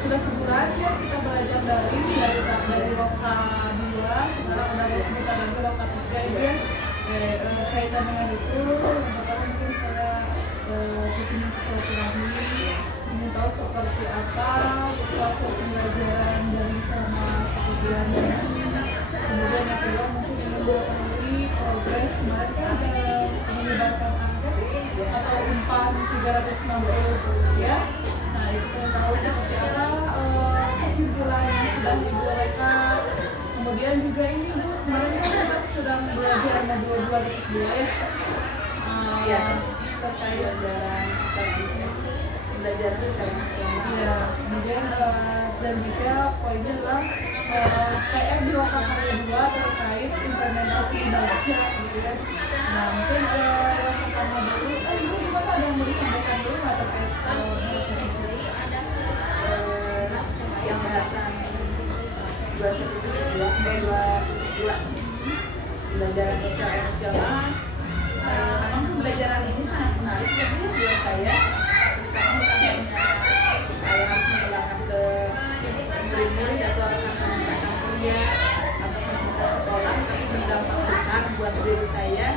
Sudah sebulan ya kita belajar dari Loka 2, sekarang udah sebentar lagi Loka 3 ya. Kaitan dengan itu, Bapak mungkin saya kesini untuk silaturahmi, ingin tahu seperti apa proses pembelajaran dari selama 1 bulan ini. Kemudian yang kedua mungkin ingin mengetahui progres kemarin kan ada menyebarkan angket atau umpan 360 ya. Nah itu kita tahu seperti apa kesimpulan yang sudah Ibu uraikan. Kemudian juga ini Bu, kemarin kan kita sedang belajar modul 2.2 ya. Ya, terkait belajar secara nasional. Iya, kemudian dan juga poinnya adalah PR di Loka Karya 2 terkait implementasi baca gitu ya. Nah mungkin yang pertama dulu, Ibu gimana, ada yang mau disampaikan dulu nggak terkait yang bahasan 2.2 belajaran sosial emosional. Memang pembelajaran ini sangat menarik jadi buat saya, karena bukan hanya saya harus mengenalkan ke murid-murid atau rekan-rekan kuliah atau komunitas sekolah, tapi berdampak besar buat diri saya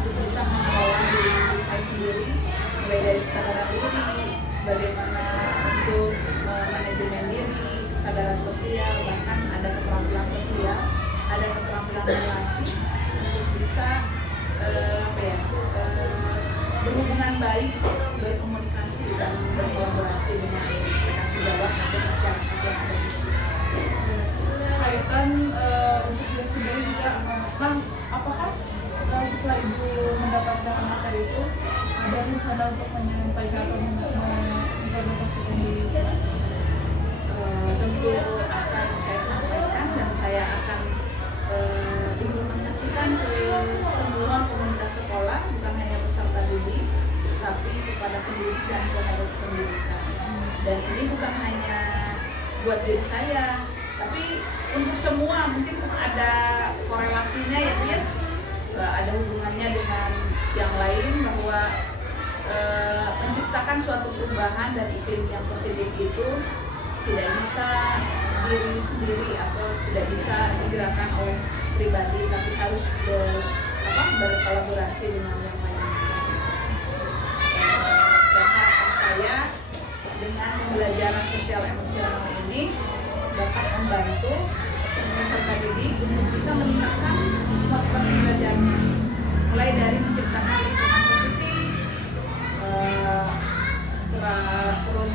untuk bisa mengelola diri saya sendiri, mulai dari kesadaran diri, bagaimana untuk manajemen diri, kesadaran sosial, bahkan ada keterampilan sosial, ada keterampilan relasi untuk bisa berhubungan baik, berkomunikasi dan berkolaborasi dengan rekan sejawat atau masyarakat yang ada di sini. kaitan untuk diri sendiri juga, Bang, apakah setelah Ibu mendapatkan materi itu ada rencana untuk menyampaikan atau mengimplementasikan di kelas? Tentu akan saya sampaikan dan saya akan implementasikan ke semua komunitas sekolah, bukan hanya peserta didik, tapi kepada pendidik dan tenaga pendidikan. Dan ini bukan hanya buat diri saya, tapi untuk semua. Mungkin ada korelasinya ya Bu ya, ada hubungannya dengan yang lain, bahwa menciptakan suatu perubahan dan iklim yang positif itu tidak bisa diri sendiri atau tidak bisa digerakkan oleh pribadi, tapi harus berkolaborasi dengan yang lain. Dan harapan saya dengan pembelajaran sosial emosional ini dapat membantu peserta didik untuk bisa meningkatkan motivasi belajarnya, mulai dari menciptakan lingkungan positif, terus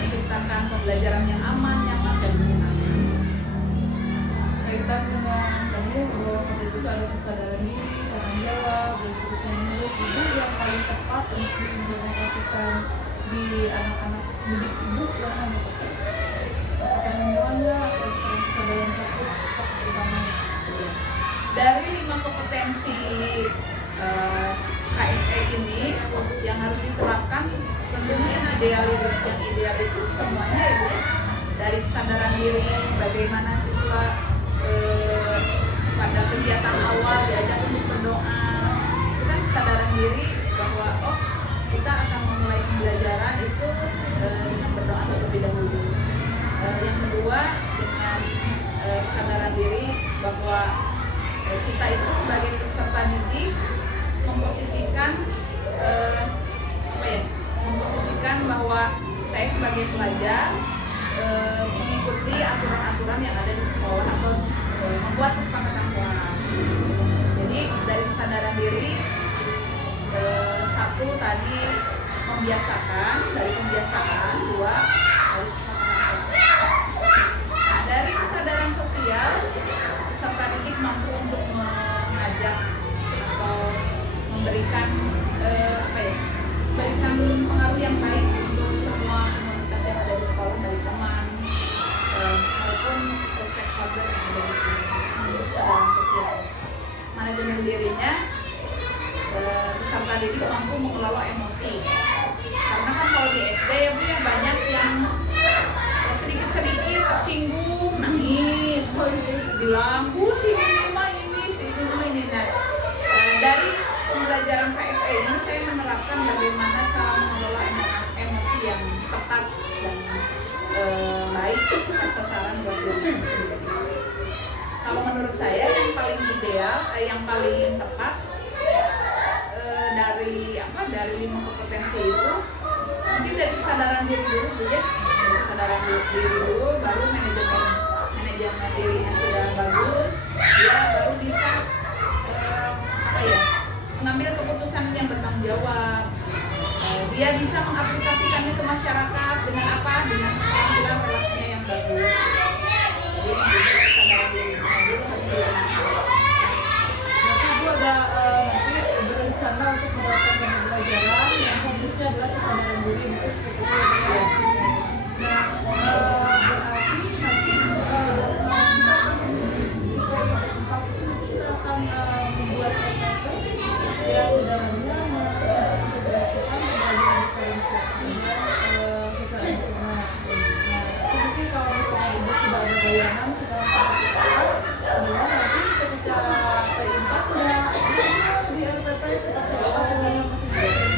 menciptakan pembelajaran yang aman, nyaman, dan menyenangkan. Kaitan dengan tadi bahwa pada juga ada kesadaran diri, tanggung jawab, dan sebagainya, Ibu yang paling tepat untuk diimplementasikan di anak-anak didik Ibu yang mana? Apakah semuanya atau kesadaran fokus utamanya? Dari 5 kompetensi KSE ini yang harus diterapkan, tentunya yang ideal itu semuanya ya Bu, dari kesadaran diri, bagaimana siswa pada kegiatan awal diajak untuk berdoa, itu kan kesadaran diri bahwa kita akan memulai pembelajaran itu dengan berdoa terlebih dahulu. Yang kedua, dengan kesadaran diri bahwa kita itu sebagai peserta didik memposisikan memposisikan bahwa saya sebagai pelajar mengikuti aturan-aturan yang ada di sekolah atau membuat kesepakatan kelas. Jadi dari kesadaran diri, satu tadi membiasakan, dari kebiasaan, 2 dari kesepakatan kelas. Nah, dari kesadaran sosial, peserta didik mampu untuk mengajak atau memberikan berikan pengaruh yang baik untuk semua komunitas yang ada di sekolah, dari teman maupun stakeholder yang ada di sini. Kesadaran sosial, manajemen dirinya, peserta didik mampu mengelola emosi, karena kan kalau di SD ya Bu ya, banyak yang sedikit-sedikit tersinggung, nangis, bilang Bu sih mah ini kalau menurut saya yang paling ideal, yang paling tepat dari 5 kompetensi itu mungkin dari kesadaran diri dulu ya, dari kesadaran diri dulu, baru manajemen dirinya sudah bagus, dia baru bisa mengambil keputusan yang bertanggung jawab. Dia bisa mengaplikasikannya ke masyarakat dengan apa? Dengan keterampilan relasinya yang bagus. Jadi kesadaran diri dulu harus dilakukan. Nanti Ibu ada nanti berencana untuk melakukan pembelajaran yang fokusnya adalah kesadaran diri itu seperti itu ya. Nah, berarti nanti kita akan membuat yang dalamnya mengintegrasikan pembelajaran diferensiasi dan kesadaran emosional. Nah, mungkin kalau misalnya Ibu sudah ada bayangan sekarang seperti apa, adalah nanti ketika P4 sudah di LPP seperti apa dengan masing-masing.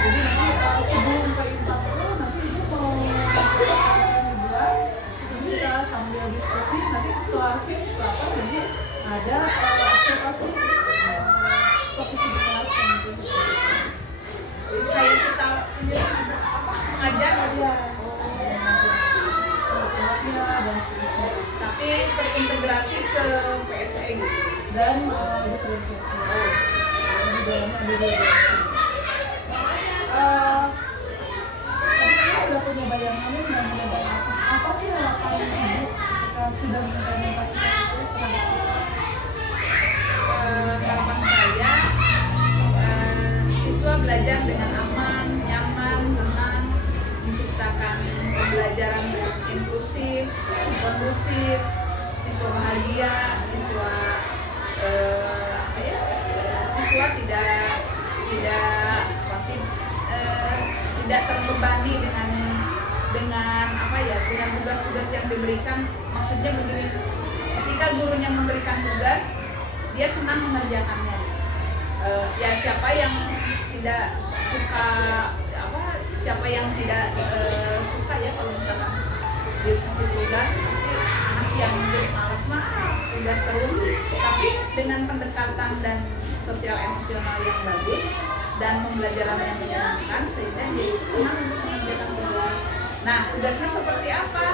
Jadi nanti sebelum P4 itu nanti Ibu mau dibuat kita sambil diskusi nanti setelah fix apa jadi ada observasi seperti di kelas nanti. Kayak kita mengajar Ya, dan seterusnya. tapi terintegrasi ke PSE gitu. Dan diferensiasi. Di dalamnya ada dua. Tadi kita sudah punya bayangannya dan apa sih harapan Ibu ketika sudah mengimplementasikan itu terhadap siswa? Harapan saya siswa belajar dengan aman, nyaman, tenang, menciptakan pembelajaran yang inklusif, kondusif, siswa bahagia, siswa tidak terbebani dengan tugas-tugas yang diberikan. Maksudnya begini, ketika gurunya memberikan tugas, dia senang mengerjakannya. Ya siapa yang tidak suka siapa yang tidak suka ya kalau misalkan dikasih tugas, pasti anak yang malas tugas terus. Tapi dengan pendekatan dan sosial emosional yang bagus dan pembelajaran yang menyenangkan, sehingga dia itu senang untuk mengerjakan tugas. Nah, tugasnya seperti apa?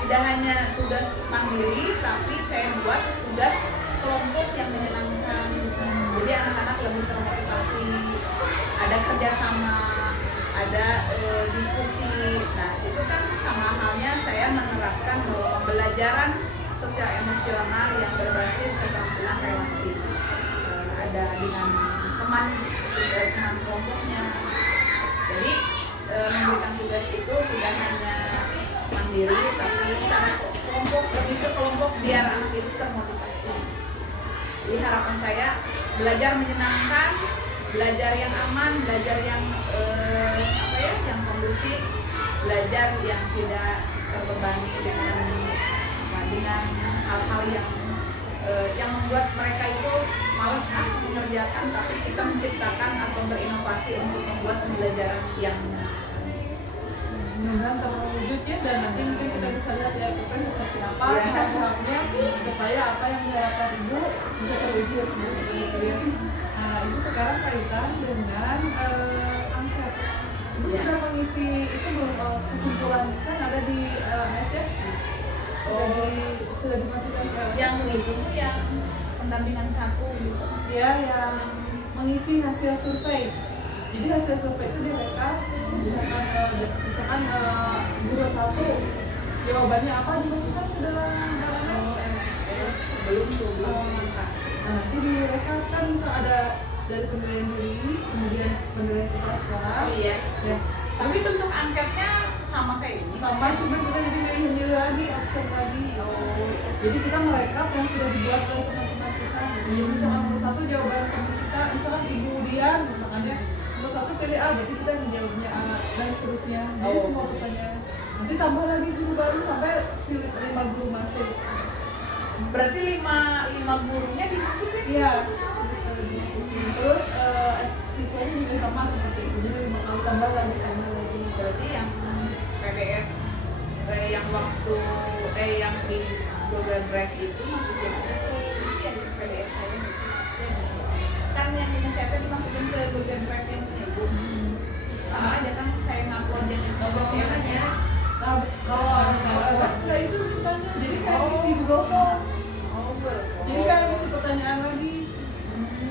Tidak hanya tugas mandiri, tapi saya buat tugas kelompok yang menyenangkan. Jadi anak-anak lebih termotivasi, ada kerjasama, ada diskusi. Nah, itu kan sama halnya saya menerapkan pembelajaran sosial emosional yang berbasis keterampilan relasi. Ada dengan teman kelompoknya. Jadi memberikan tugas itu tidak hanya mandiri, tapi secara kelompok, lebih ke kelompok biar anak itu termotivasi. Jadi harapan saya belajar menyenangkan, belajar yang aman, belajar yang yang kondusif, belajar yang tidak terbebani dengan hal-hal yang membuat mereka itu malas mengerjakan, tapi kita menciptakan atau berinovasi untuk membuat pembelajaran yang mudah-mudahan terwujud ya, dan nanti mungkin kita bisa lihat ya seperti apa tahap-tahapnya supaya apa yang diharapkan Ibu bisa terwujud gitu. Nah, Ibu sekarang kaitan dengan angket. Ibu sudah mengisi itu belum, kesimpulan kan ada di LMS ya? Sudah dimasukkan ke yang itu yang pendampingan 1 gitu. Ya, yang mengisi hasil survei. Jadi hasil survei itu direkam, misalkan guru 1 jawabannya apa dimasukkan ke dalam LMS. Belum Nah, nanti direkam kan misal ada dari penilaian diri, kemudian penilaian kepala sekolah. Oh iya. Ya. Tapi bentuk angketnya sama kayak ini. Sama, cuma kita jadi milih lagi, option lagi. Jadi kita merekap yang sudah dibuat oleh teman-teman kita. Jadi misalkan nomor 1 jawaban teman kita, misalkan Ibu Dian, misalkan ya, nomor 1 pilih A, berarti kita menjawabnya A dan seterusnya. Jadi semua pertanyaan. Nanti tambah lagi guru baru sampai 5 guru masuk. Berarti 5 gurunya dimasukin? Iya. Terus siswanya juga sama seperti itu. Jadi 5 kali tambah lagi. Berarti yang PDF yang waktu yang di Google Drive itu masukin ke PDF saya kan yang ini saya dimasukin ke Google Drive yang punya ibu sama aja kan saya ngupload yang ya. Nah, kalau pas nggak itu ditanya, jadi kayak isi Google Form. Jadi kayak isi pertanyaan lagi.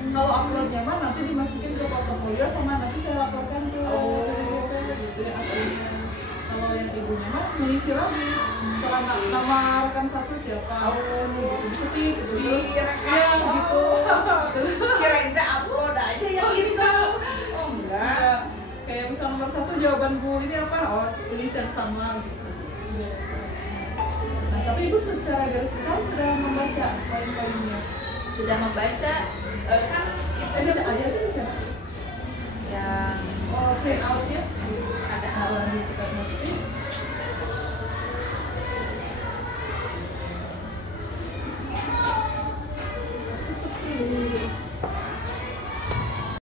Kalau uploadnya mah nanti dimasukin ke portofolio sama nanti saya laporkan ke BPJT gitu ya aslinya. Kalau yang ibunya mah mengisi lagi. Misalnya nama rekan satu siapa, gitu diketik gitu. Ya gitu. Kirain teh upload aja yang itu. Oh enggak. Kayak misal nomor 1 jawaban Bu ini apa? Oh tulis yang sama gitu. Nah tapi ibu secara garis besar sudah membaca poin-poinnya. Sudah membaca kan itu Baca aja sih bisa. yang Oh print out ya?